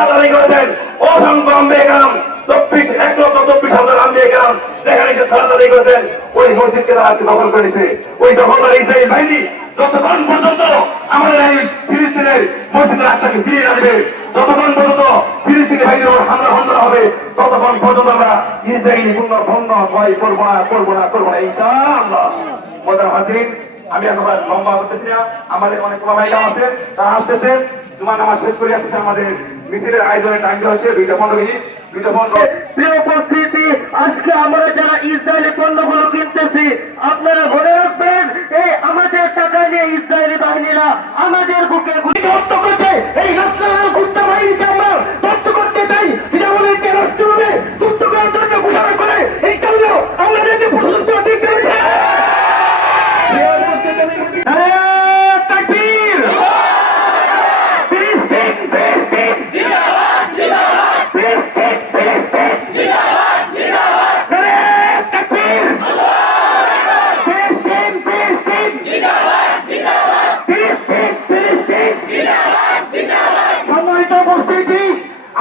সালাত আদায় করেছেন অসংখ্য আম্বিয়া কেরাম 1,24,000 আম্বিয়া কেরাম যেখানে সে সালাত আদায় করেছেন ওই মসজিদকে তারা আজকে দখল করেছে। ওই দখলদার ইসরায়েল বাহিনী যতক্ষণ পর্যন্ত আমাদের এই ফিলিস্তিনের মসজিদের রাস্তাকে ফিরিয়ে না দেবে, যতক্ষণ পর্যন্ত ফিলিস্তিনি বাহিনীর উপর হামলা হবে, ততক্ষণ পর্যন্ত আমরা ইসরায়েলি পূর্ণ ভঙ্গ ভয় করবো না ইনশাআল্লাহ। মোহতারাম হাজিরিন, আমি এখন লম্বা করতেছি না, আমাদের অনেক ভাইরা আছে তারা আসতেছেন, জুমা নামাজ শেষ করে আসতেছে। আমাদের মিছিলের আয়োজনের টাইম হচ্ছে 2:15 মিনিট। প্রিয় উপস্থিতি, আজকে আমরা যারা ইসরায়েলি পণ্যগুলো কিনতেছি, আপনারা মনে রাখবেন এই আমাদের টাকা নিয়ে ইসরায়েলি বাহিনীরা আমাদের বুকে হত্যা করছে। এই রাষ্ট্রের গুপ্তা বাহিনীকে আমরা ধ্বংস করতে চাই। আমাদেরকে রাষ্ট্রভাবে যুদ্ধ করার জন্য ঘোষণা করে এই জন্য আমাদেরকে ঠিক করেছে।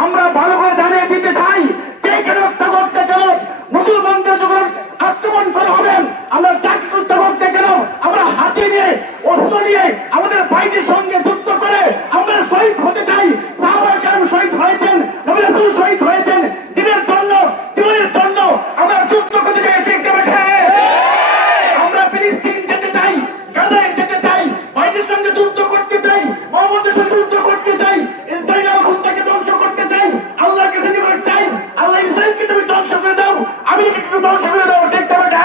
আমরা ভালো করে জানিয়ে দিতে চাই, যে কেন হত্যা করতে গেল মুসলমানদের যখন আক্রমণ করা হবেন, আমরা চাকরি করতে করতে গেল আমরা হাতে নিয়ে অস্ত্র নিয়ে আমাদের ভাইদের সঙ্গে যুদ্ধ করে আমরা শহীদ হতে চাই। সাহাবায়ে কেরাম শহীদ হয়েছেন, নবী রাসূল শহীদ হয়েছেন দিনের জন্য, জীবনের জন্য। আমরা যুদ্ধ করতে চাই, ঠিক আছে? আমরা ফিলিস্তিন যেতে চাই, গাজায় যেতে চাই, ভাইদের সঙ্গে যুদ্ধ করতে চাই, মোহাম্মদের সঙ্গে যুদ্ধ করতে চাই, ইসরায়েলের গুপ্তাকে ধ্বংস করতে চাই, আল্লাহর কাছে নিকট চাই, আল্লাহ ইসরায়েলকে তুমি ধ্বংস করে দাও, আমেরিকাকে তুমি ধ্বংস করে দাও, ঠিক আছে?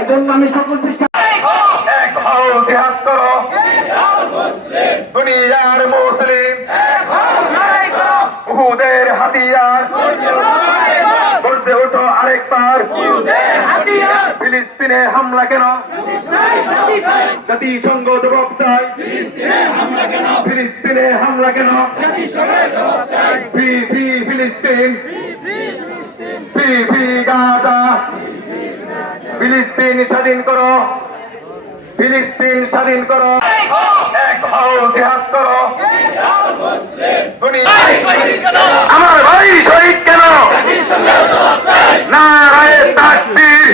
এই জন্য আমি সকল এক হও জিহাদ করো, দুনিয়ার মুসলিম, উহুদের হাতিয়ার করতে ওঠো আরেকবার। ফিলিস্তিনে হামলা কেন? জাতিসংঘ জবাব চাই। ফিলিস্তিনে হামলা কেন? ফ্রি ফ্রি ফিলিস্তিন, ফ্রি ফ্রি গাজা। ফিলিস্তিন স্বাধীন করো, ফিলিস্তিন স্বাধীন করো, এক হও জিহাদ করো। আমার ভাই শহীদ কেন? নারায়ে তাকবীর,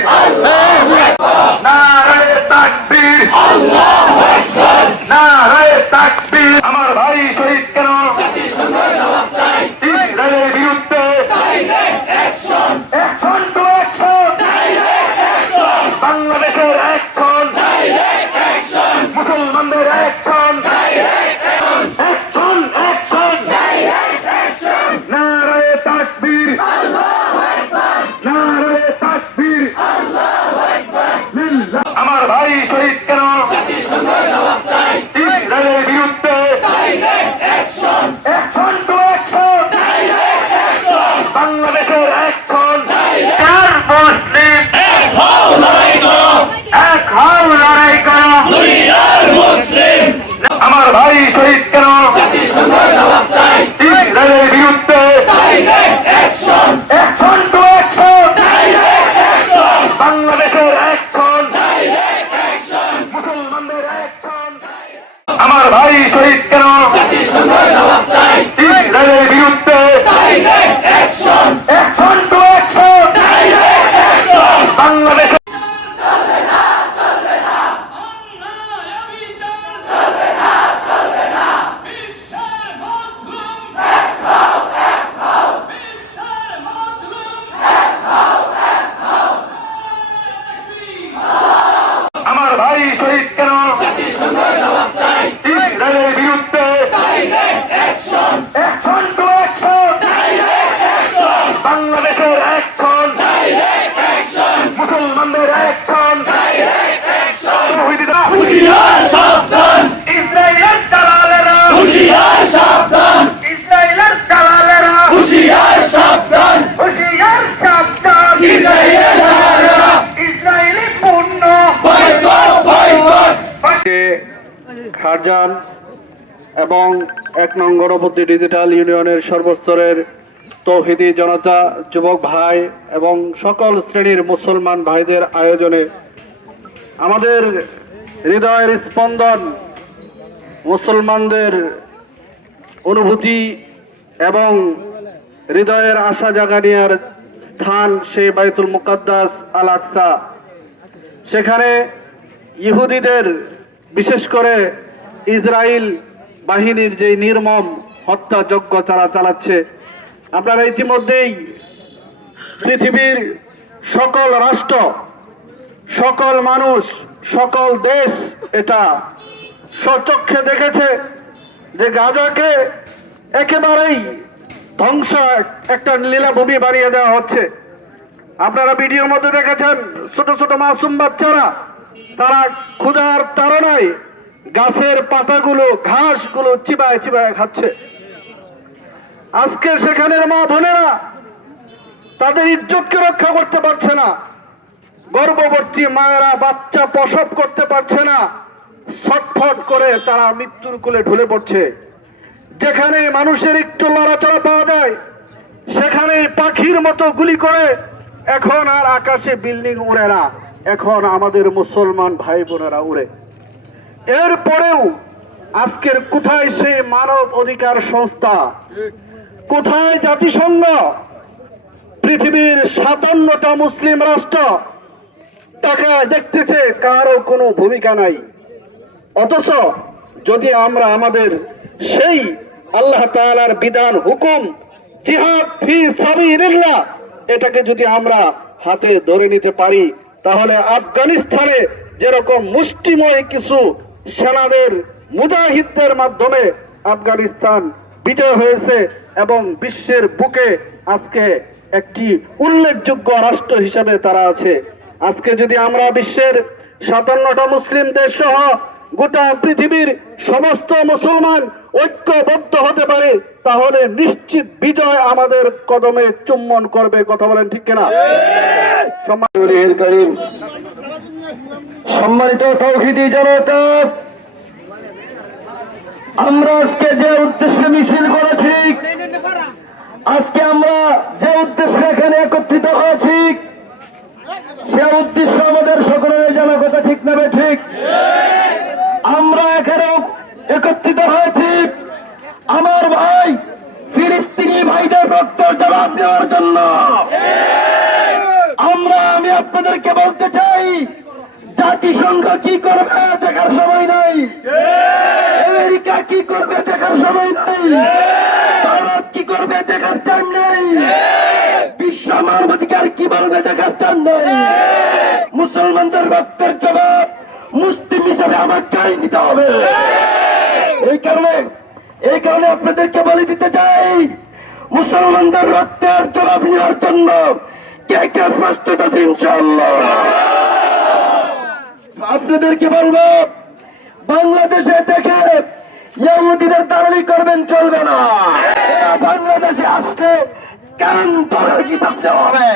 নারায়ে তাকবীর, নারায়ে তাকবীর। আমার ভাই শহীদ কেন? ইসরায়েলের বিরুদ্ধে অ্যাকশন টু অ্যাকশন, বাংলাদেশের অ্যাকশন, মুসলমানদের অ্যাকশন, অ্যাকশন অ্যাকশন, নারায়ে তাকবীর, নারায়ে তাকবীর। আমার ভাই শহীদ কেন? ইসরায়েলের বিরুদ্ধে অ্যাকশন টু অ্যাকশন, বাংলাদেশের অ্যাকশন। মুসলিম এক হও লড়াই করো, আমার ভাই শহীদ কেন? ইসরায়েলের বিরুদ্ধে অ্যাকশন টু অ্যাকশন, বাংলাদেশের অ্যাকশন, মুসলমানদের অ্যাকশন। আমার ভাই শহীদ কেন? ইসরায়েলের বিরুদ্ধে অ্যাকশন টু অ্যাকশন, বাংলাদেশের শহীদ কেন? ইসরায়েলের বিরুদ্ধে অ্যাকশন টু অ্যাকশন, বাংলাদেশের অ্যাকশন, মুসলমানদের অ্যাকশন। ইসরায়েলের দালালেরা হুঁশিয়ার সাবধান, ইসরায়েলের দালালেরা হুঁশিয়ার সাবধান, হুঁশিয়ার সাবধান। ইসরায়েলের দালালেরা ইসরায়েলি পণ্য খারজান এবং 1 নং গণপতি ডিজিটাল ইউনিয়নের সর্বস্তরের তৌহিদি জনতা, যুবক ভাই এবং সকল শ্রেণীর মুসলমান ভাইদের আয়োজনে আমাদের হৃদয়ের স্পন্দন, মুসলমানদের অনুভূতি এবং হৃদয়ের আশা জাগানিয়ার স্থান সেই বাইতুল মুকাদ্দাস আল আকসা। সেখানে ইহুদিদের বিশেষ করে ইসরায়েল বাহিনীর যে নির্মম হত্যাযজ্ঞ তারা চালাচ্ছে, আপনারা ইতিমধ্যেই পৃথিবীর সকল রাষ্ট্র, সকল মানুষ, সকল দেশ এটা স্বচক্ষে দেখেছে যে গাজাকে একেবারেই ধ্বংস একটা লীলাভূমি বানিয়ে দেওয়া হচ্ছে। আপনারা ভিডিওর মধ্যে দেখেছেন ছোট ছোট মাসুম বাচ্চারা তারা ক্ষুধার তাড়নায় গাছের পাতাগুলো, ঘাসগুলো চিবায় চিবায় খাচ্ছে। আজকে সেখানের মা বোনেরা তাদের ইজ্জতকে রক্ষা করতে পারছে না, গর্ভবতী মায়েরা বাচ্চা প্রসব করতে পারছে না, ছটফট করে তারা মৃত্যুর কোলে ঢলে পড়ছে। যেখানে মানুষের একটু লড়াচড়া পাওয়া যায় সেখানে পাখির মতো গুলি করে এখন আর আকাশে বিল্ডিং উড়ে না, এখন আমাদের মুসলমান ভাই বোনেরা উড়ে। এরপরেও আজকের কোথায় সেই মানব অধিকার সংস্থা, কোথায় জাতিসংঘ? পৃথিবীর 57টা মুসলিম রাষ্ট্র তাকে দেখতেছে, কারো কোনো ভূমিকা নাই। অথচ যদি আমরা আমাদের সেই আল্লাহ তাআলার বিধান, হুকুম, জিহাদ ফি সাবিলিল্লাহ এটাকে যদি আমরা হাতে ধরে নিতে পারি, তাহলে আফগানিস্তানে যেরকম মুষ্টিময় কিছু সেনাদের, মুজাহিদদের মাধ্যমে আফগানিস্তান বিজয় হয়েছে এবং বিশ্বের বুকে আজকে একটি উল্লেখযোগ্য রাষ্ট্র হিসেবে তারা আছে। আজকে যদি আমরা বিশ্বের 57টা মুসলিম দেশ সহ গোটা পৃথিবীর সমস্ত মুসলমান ঐক্যবদ্ধ হতে পারে, তাহলে নিশ্চিত বিজয় আমাদের কদমে চুম্বন করবে। কথা বলেন ঠিক কিনা? সম্মানিত তৌহিদি জনতা, আমরা আজকে যে উদ্দেশ্যে মিছিল করেছি, আজকে আমরা যে উদ্দেশ্যে এখানে একত্রিত হয়েছি, সে উদ্দেশ্য আমাদের সকলের জানা কথা, ঠিক না ঠিক? আমরা এখানে একত্রিত হয়েছি আমার ভাই ফিলিস্তিনি ভাইদের রক্তের জবাব দেওয়ার জন্য। আমি আপনাদেরকে বলতে চাই, জাতিসংঘ কি করবে দেখার সময় নাই, আমেরিকা কি করবে দেখার সময় নাই, ভারত কি করবে দেখার টাইম নেই, বিশ্ব মানবাধিকার কি বলবে দেখার টাইম নেই। মুসলমানদের রক্তের জবাব মুসলিম হিসাবে আমাকেই নিতে হবে। এই কারণে আপনাদেরকে বলে দিতে চাই, মুসলমানদের রক্তের জবাব নেওয়ার জন্য কে কে প্রস্তুত আছে ইনশাআল্লাহ? আপনাদেরকে বলবো, বাংলাদেশে দেখে ইহুদিদের দালালি করবেন চলবে না। বাংলাদেশে আসলে কান ধরে হিসাব দেওয়া হবে।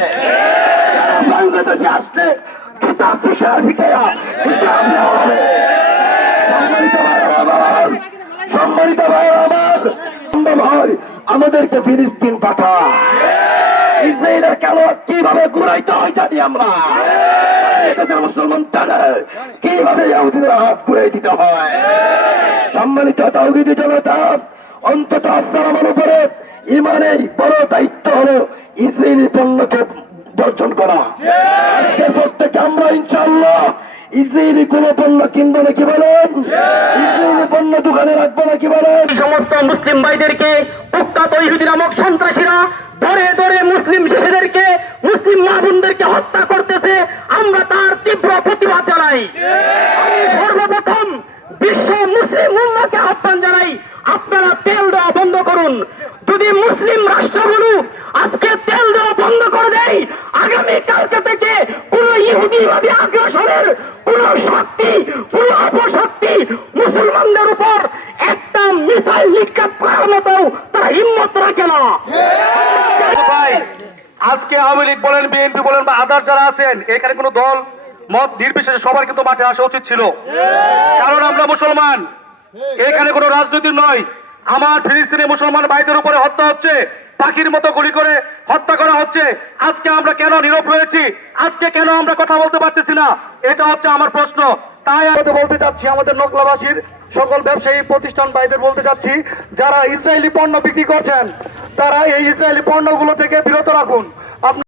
বাংলাদেশে আসলে কিতাব বিষয় ভিতরে হিসাব দেওয়া হবে। সম্মানিত ভাই আমার ভাই, আমাদেরকে ফিলিস্তিন পাঠা। ইসরায়েলের খেলোয়াড় কিভাবে ঘুরাইতে হয় জানি আমরা। মুসলমান জানে কিভাবে ইহুদিদের হাত ঘুরাই দিতে হয়। সম্মানিত তাওহীদি জনতা, অন্তত আপনার আমার উপরে ইমানের বড় দায়িত্ব হলো ইসরায়েলি পণ্যকে বর্জন করা। আজকের পর থেকে আমরা ইনশাআল্লাহ ইসরায়েলি কোন পণ্য কিনবো নাকি বলেন? ইসরায়েলি পণ্য দোকানে রাখবো নাকি বলেন? সমস্ত মুসলিম ভাইদেরকে কুখ্যাত ইহুদি নামক সন্ত্রাসীরা ধরে ধরে মুসলিম শিশুদেরকে, মুসলিম মা বোনদেরকে হত্যা করতেছে, আমরা তার তীব্র প্রতিবাদ জানাই। আমি সর্বপ্রথম বিশ্ব মুসলিম উম্মাহকে আহ্বান জানাই, আপনারা তেল দেওয়া বন্ধ করুন। যদি মুসলিম রাষ্ট্রগুলো আজকে তেল দেওয়া বন্ধ করে দেয়, আগামী কালকে থেকে কোন ইহুদিবাদী আগ্রাসনের কোন শক্তি, কোন অপশক্তি মুসলমানদের উপর একটা মিসাইল নিক্ষেপ করার মতো তারা হিম্মত রাখে না। ভাই, আজকে আওয়ামী লীগ বলেন, বিএনপি বলেন বা আদার যারা আছেন, এখানে কোনো দল মত নির্বিশেষে সবার কিন্তু মাঠে আসা উচিত ছিল। কারণ আমরা মুসলমান, এখানে কোনো রাজনীতি নয়। আমার ফিলিস্তিনি মুসলমান ভাইদের উপরে হত্যা হচ্ছে, পাখির মতো গুলি করে হত্যা করা হচ্ছে। আজকে আমরা কেন নীরব রয়েছি? আজকে কেন আমরা কথা বলতে পারতেছি না? এটা হচ্ছে আমার প্রশ্ন। তাই বলতে চাচ্ছি আমাদের নকলাবাসীর সকল ব্যবসায়ী প্রতিষ্ঠান ভাইদের বলতে চাচ্ছি, যারা ইসরায়েলি পণ্য বিক্রি করছেন তারা এই ইসরায়েলি পণ্যগুলো থেকে বিরত রাখুন।